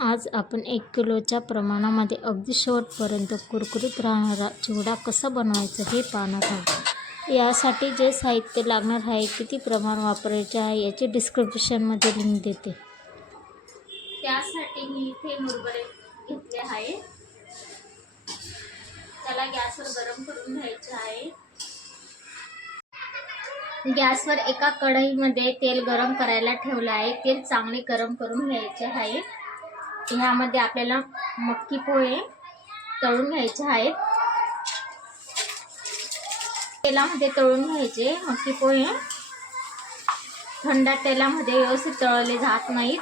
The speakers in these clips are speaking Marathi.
आज आपण 1 किलोच्या प्रमाणामध्ये अगदी शेवटपर्यंत कुरकुरीत राहणारा चिवडा कसा बनवायचा हे पाहणार आहोत। यासाठी जे साहित्य लागणार आहे, किती प्रमाण वापरायचे आहे याची डिस्क्रिप्शनमध्ये लिंक देते। त्यासाठी मी इथे मुरमुरे घेतले आहे। त्याला गॅसवर गरम करून घ्यायचे आहे। गॅसवर एका कढईमध्ये तेल गरम करायला ठेवले आहे। तेल चांगले गरम करून घ्यायचे आहे। ह्यामध्ये आपल्याला मक्की पोहे तळून घ्यायचे आहेत। तेलामध्ये तळून घ्यायचे मक्की पोहे। थंड तेलामध्ये व्यवस्थित तळले जात नाहीत।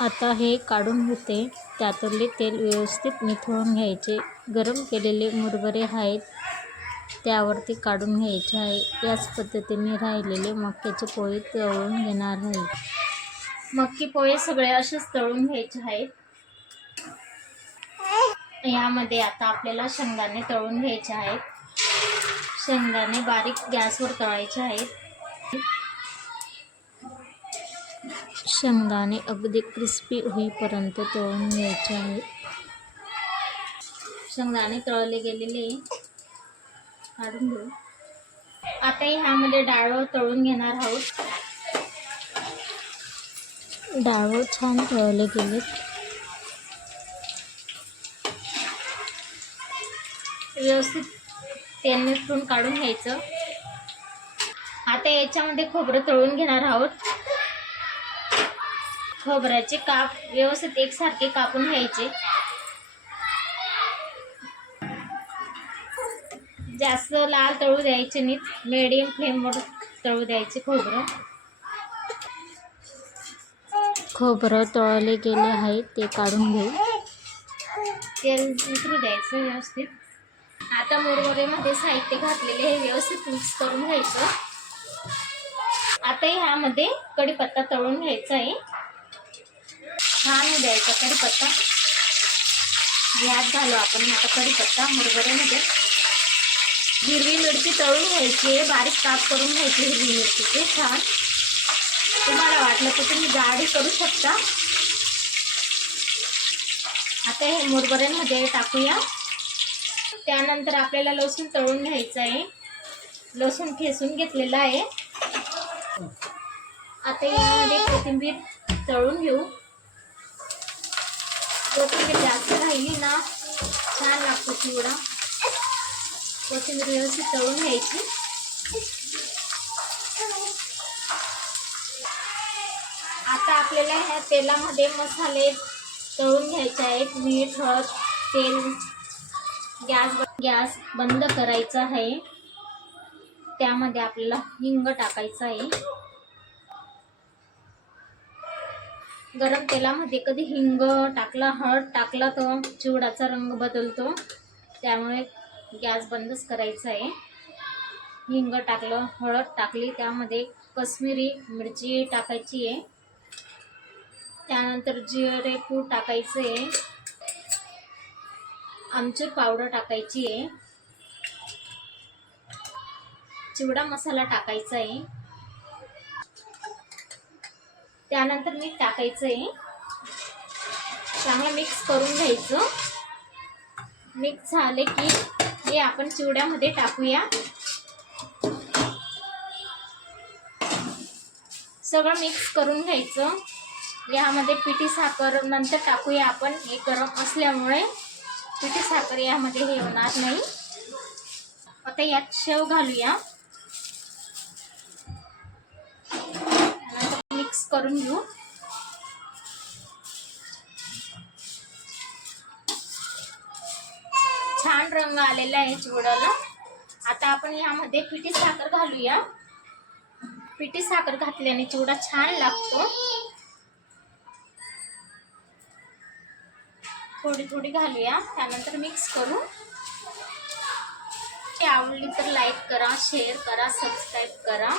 आता हे काढून घेते। त्यातले तेल व्यवस्थित निथळून घ्यायचे। गरम केलेले मुरमुरे आहेत त्यावरती काढून घ्यायचे आहे। याच पद्धतीने राहिलेले मक्याचे पोहे तळून घेणार आहे। मक्की पोहे सगळे असेच तळून घ्यायचे आहेत। यामध्ये आता आपल्याला शेंगदाणे तळून घ्यायचे आहेत। शेंगदाणे बारीक गॅसवर तळायचे आहेत। शेंगदाणे अगदी क्रिस्पी होईपर्यंत तळून घ्यायचे आहेत। शेंगदाणे तळले गेलेले काढून घेऊ। आता ह्यामध्ये डाळ तळून घेणार आहोत। डाळ छान तळले गेले। व्यवस्थित तेल निथळून काढून घ्यायचं। आता याच्यामध्ये खोबरं तळून घेणार आहोत। खोबऱ्याचे काप व्यवस्थित एकसारखे कापून घ्यायचे। जास्त लाल तळू द्यायचे नाहीत, मीडियम फ्लेमवर तळू द्यायचे खोबरं। खोबरं तळले गेले आहे ते काढून घेऊ। तेल उतरू द्यायचं व्यवस्थित। आता मुरमुरेमध्ये साहित्य घातलेले हे व्यवस्थित मिक्स करून घ्यायचं। आता ह्यामध्ये कढीपत्ता तळून घ्यायचा आहे। छान द्यायचा कढीपत्ता। यात घालू आपण आता कढीपत्ता मुरमुरेमध्ये। हिरवी मिरची तळून घ्यायची, बारीक काप करून घ्यायची हिरवी मिरचीचे छान। तुम्हाला वाटलं तर तुम्ही जाडी करू शकता। आता हे मुरमुरेमध्ये टाकूया। त्यानंतर आपल्याला लसूण तळून घ्यायचं आहे। लसूण ठेचून घेतलेला आहे। आता यामध्ये कोथिंबीर तळून घेऊ। कोथिंबीर जास्त राहिली ना छान लागतो चिवडा। कोथिंबीर व्यवस्थित तळून घ्यायची। आता आपल्याला ह्या तेलामध्ये मसाले तळून घ्यायचे आहेत। मीठ, हळद, तेल। गॅस बंद करायचा आहे। त्यामध्ये आपल्याला हिंग टाकायचं आहे। गरम तेलामध्ये कधी हिंग टाकला, हळद टाकला तर चिवड्याचा रंग बदलतो। त्यामुळे गॅस बंदच करायचा आहे। हिंग टाकलं, हळद टाकली, त्यामध्ये काश्मीरी मिरची टाकायची आहे। त्यानंतर जिरे पूड टाकायचे आहे। आमचूर पावडर टाकायची आहे। चिवडा मसाला टाकायचा आहे। त्यानंतर मीठ टाकायचं आहे। चांगलं मिक्स करून घ्यायचं। मिक्स झाले की हे आपण चिवड्यामध्ये टाकूया। सगळं मिक्स करून घ्यायचं। यामध्ये पिठी साखर नंतर टाकूया आपण। हे गरम असल्यामुळे पिठी साखर यामध्ये हे होणार नाही। आता यात शेव घालूया। मिक्स करून घेऊ। छान रंग आलेला आहे चिवड्याला। आता आपण यामध्ये पिठी साखर घालूया। पिठी साखर घातल्याने चिवडा छान लागतो। थोडी थोडी घालूया। त्यानंतर मिक्स करू। आवडली तर लाईक करा, शेअर करा, सबस्क्राईब करा।